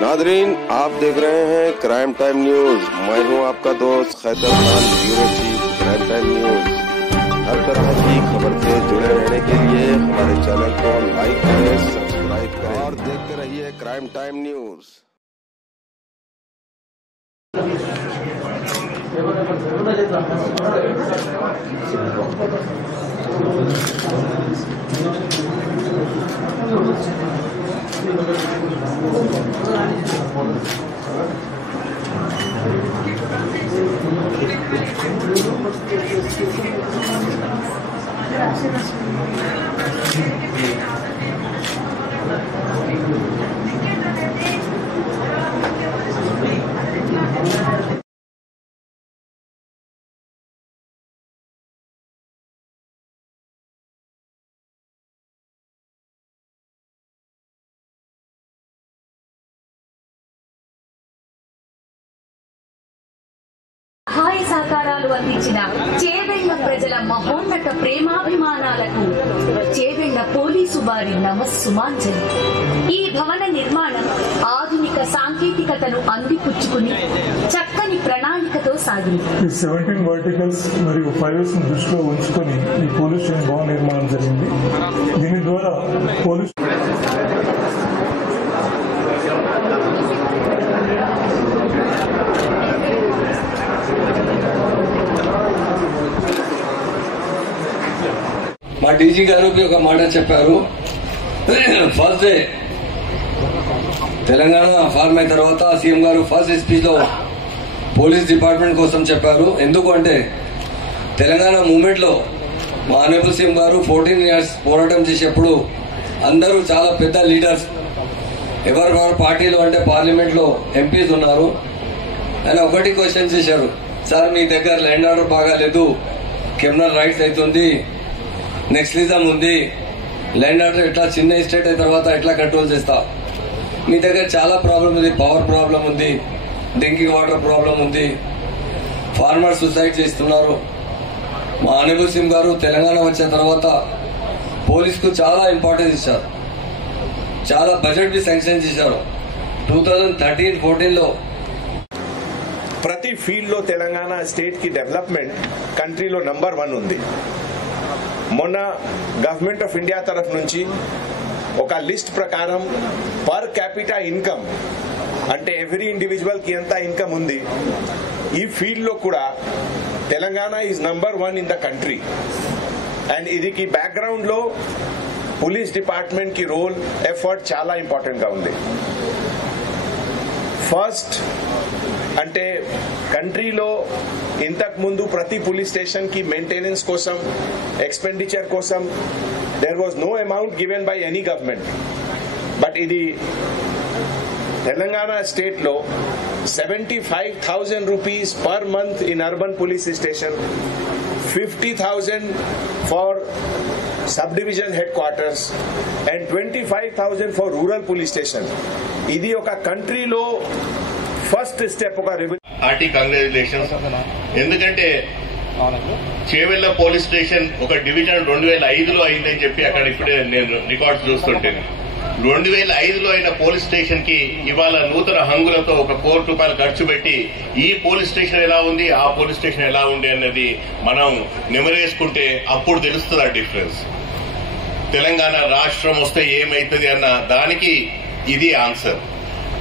Nadreen, आप देख रहे हैं क्राइम टाइम न्यूज। मैं हूं आपका दोस्त Khaitar Khan, bureau chief crime time news. हर तरह की खबर से जुड़े रहने के लिए हमारे चैनल को लाइक करें, सब्सक्राइब करें और देखते रहिए क्राइम टाइम न्यूज। సహాయ సహకారాలు అందించిన చేవెళ్ల ప్రజల మహోన్నత ప్రేమాభిమానాలకు చేవెళ్ల పోలీసు వారి నమస్సుమాంజలి. ఈ భవన నిర్మాణం ఆధునిక సాంకేతికతను అందిపుచ్చుకుని చక్కని ప్రణాళికతో సాగింది. 17 వర్టికల్స్ మరియు ఫైర్స్ దృష్టిలో ఉంచుకొని ఈ పోలీస్ స్టేషన్ భవన నిర్మాణం జరిగింది. దీని ద్వారా పోలీస్ మా డీజీ గారు ఒక మాట చెప్పారు. ఫస్ట్ డే తెలంగాణ ఫార్మ్ అయిన తర్వాత సీఎం గారు ఫస్ట్ స్పీచ్ లో పోలీస్ డిపార్ట్మెంట్ కోసం చెప్పారు. ఎందుకు అంటే తెలంగాణ మూవ్మెంట్ లో మా ఆనరబుల్ సీఎం గారు 14 years పోరాటం చేసేప్పుడు అందరూ చాలా పెద్ద లీడర్స్ ఎవరెవరు పార్టీలు అంటే పార్లమెంట్ లో ఎంపీస్ ఉన్నారు. ఆయన ఒకటి క్వశ్చన్ చేశారు, సార్ మీ దగ్గర ల్యాండ్ ఆర్డర్ బాగాలేదు, క్రిమినల్ రైట్స్ అవుతుంది, నెక్స్లిజం ఉంది, ల్యాండ్ ఆర్డర్ ఎట్లా చిన్న ఎస్టేట్ అయిన తర్వాత ఎట్లా కంట్రోల్ చేస్తా, మీ దగ్గర చాలా ప్రాబ్లం ఉంది, పవర్ ప్రాబ్లం ఉంది, డ్రింకింగ్ వాటర్ ప్రాబ్లం ఉంది, ఫార్మర్స్ సూసైడ్ చేస్తున్నారు. మా ఆనరబుల్ సీఎం గారు తెలంగాణ వచ్చిన తర్వాత పోలీస్ కు చాలా ఇంపార్టెన్స్ ఇచ్చారు, చాలా బడ్జెట్ బి శాంక్షన్ చేశారు. 2013-14 లో ప్రతి ఫీల్డ్ లో తెలంగాణ స్టేట్ కి డెవలప్మెంట్ కంట్రీలో నంబర్ 1 ఉంది. మొన్న గవర్నమెంట్ ఆఫ్ ఇండియా తరఫు నుంచి ఒక లిస్ట్ ప్రకారం పర్ క్యాపిటా ఇన్కమ్ అంటే ఎవ్రీ ఇండివిజువల్ కి ఎంత ఇన్కమ్ ఉంది, ఈ ఫీల్డ్ లో కూడా Telangana is number 1 in the country. And ఇది బ్యాక్గ్రౌండ్ లో పోలీస్ డిపార్ట్మెంట్ కి రోల్ ఎఫర్ట్ చాలా ఇంపార్టెంట్ గా ఉంది. ఫస్ట్ అంటే కంట్రీలో ఇంతకు ముందు ప్రతి పోలీస్ స్టేషన్ కి మెయింటెనెన్స్ కోసం, ఎక్స్పెండిచర్ కోసం there was no amount given by any government. But ఇది తెలంగాణ స్టేట్ లో 75,000 rupees per month in urban police station, 50,000 for subdivision headquarters and 25,000 for rural police station. ఇది ఒక కంట్రీలో ఫస్ట్ స్టెప్. ఒక RT congratulations. ఎందుకంటే Chevella police station ఒక division 2005లో అయిందని చెప్పి అక్కడ ఇప్పుడే నేను రికార్డ్స్ చూస్తుంటాను. 2005లో అయిన పోలీస్ స్టేషన్ కి ఇవాళ నూతన హంగులతో 1 కోటి రూపాయలు ఖర్చు పెట్టి ఈ పోలీస్ స్టేషన్ ఎలా ఉంది, ఆ పోలీస్ స్టేషన్ ఎలా ఉంది అన్నది మనం నెమరేసుకుంటే అప్పుడు తెలుస్తుంది ఆ డిఫరెన్స్. తెలంగాణ రాష్ట్రం వస్తే ఏమైతుంది అన్న దానికి ఇది ఆన్సర్.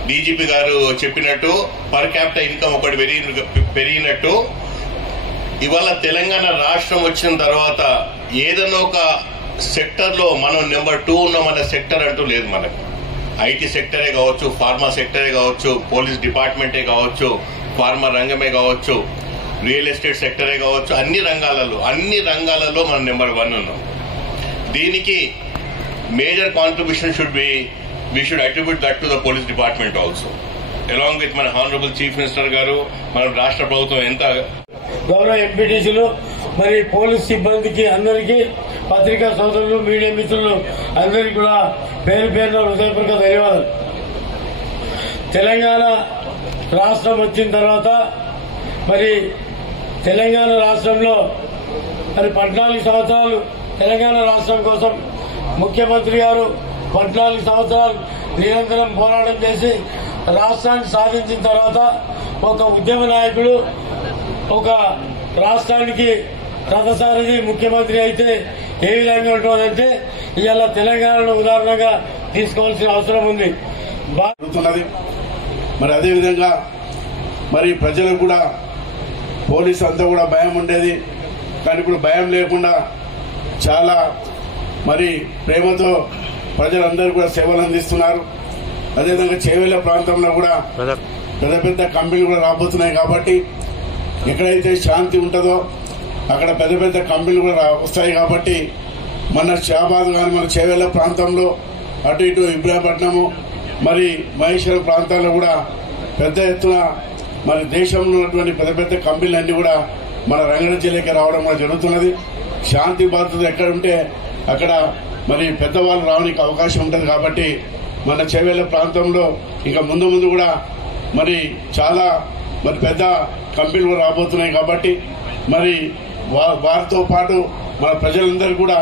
డీజీపీ గారు చెప్పినట్టు పర్ క్యాపిటా ఇన్కమ్ ఒకటి పెరిగినట్టు ఇవాళ తెలంగాణ రాష్ట్రం వచ్చిన తర్వాత ఏదైనా ఒక సెక్టర్ లో మనం నెంబర్ 2 ఉన్నామన్న సెక్టర్ అంటూ లేదు మనకు. ఐటీ సెక్టరే కావచ్చు, ఫార్మా సెక్టరే కావచ్చు, పోలీస్ డిపార్ట్మెంటే కావచ్చు, ఫార్మా రంగమే కావచ్చు, రియల్ ఎస్టేట్ సెక్టరే కావచ్చు, అన్ని రంగాలలో మనం నెంబర్ 1 ఉన్నాం. దీనికి major contribution we should attribute that to the police department also, along with my honorable chief minister garu, మన రాష్ట్ర ప్రభుత్వం ఎంత గౌరవ ఎంపీటీసీలు మరి పోలీస్ సిబ్బందికి అందరికీ, పత్రికా సోదరులు, మీడియా మిత్రులు అందరికీ కూడా పేరు పేరున హృదయపూర్వక ధన్యవాదాలు. తెలంగాణ రాష్ట్రం వచ్చిన తర్వాత మరి తెలంగాణ రాష్ట్రంలో మరి 14 సంవత్సరాలు తెలంగాణ రాష్ట్రం కోసం ముఖ్యమంత్రి గారు 14 సంవత్సరాలు నిరంతరం పోరాటం చేసి రాష్ట్రాన్ని సాధించిన తర్వాత ఒక ఉద్యమ నాయకుడు ఒక రాష్ట్రానికి రథసారథి ముఖ్యమంత్రి అయితే ఏ విధంగా ఉంటుందంటే ఇవాళ తెలంగాణను ఉదాహరణగా తీసుకోవాల్సిన అవసరం ఉంది. మరి అదేవిధంగా మరి ప్రజలకు కూడా పోలీసు అంతా కూడా భయం ఉండేది, కానీ ఇప్పుడు భయం లేకుండా చాలా మరి ప్రేమతో ప్రజలందరూ కూడా సేవలు అందిస్తున్నారు. అదేవిధంగా చేవెళ్ల ప్రాంతంలో కూడా పెద్ద పెద్ద కంపెనీలు కూడా రాబోతున్నాయి కాబట్టి ఎక్కడైతే శాంతి ఉంటుందో అక్కడ పెద్ద పెద్ద కంపెనీలు కూడా వస్తాయి. కాబట్టి మన షాబాద్ కానీ మన చేవెళ్ల ప్రాంతంలో అటు ఇటు ఇబ్రాహీంపట్నము మరి మహేశ్వరం ప్రాంతాల్లో కూడా పెద్ద ఎత్తున మరి దేశంలో ఉన్నటువంటి పెద్ద పెద్ద కంపెనీలన్నీ కూడా మన రంగారెడ్డి జిల్లాకి రావడం కూడా జరుగుతున్నది. శాంతి భద్రత ఎక్కడ ఉంటే అక్కడ మరి పెద్దవాళ్ళు రావడానికి అవకాశం ఉంటుంది. కాబట్టి మన చేవెళ్ల ప్రాంతంలో ఇంకా ముందు ముందు కూడా మరి చాలా మరి పెద్ద కంపెనీలు కూడా రాబోతున్నాయి. కాబట్టి మరి వారితో పాటు మన ప్రజలందరూ కూడా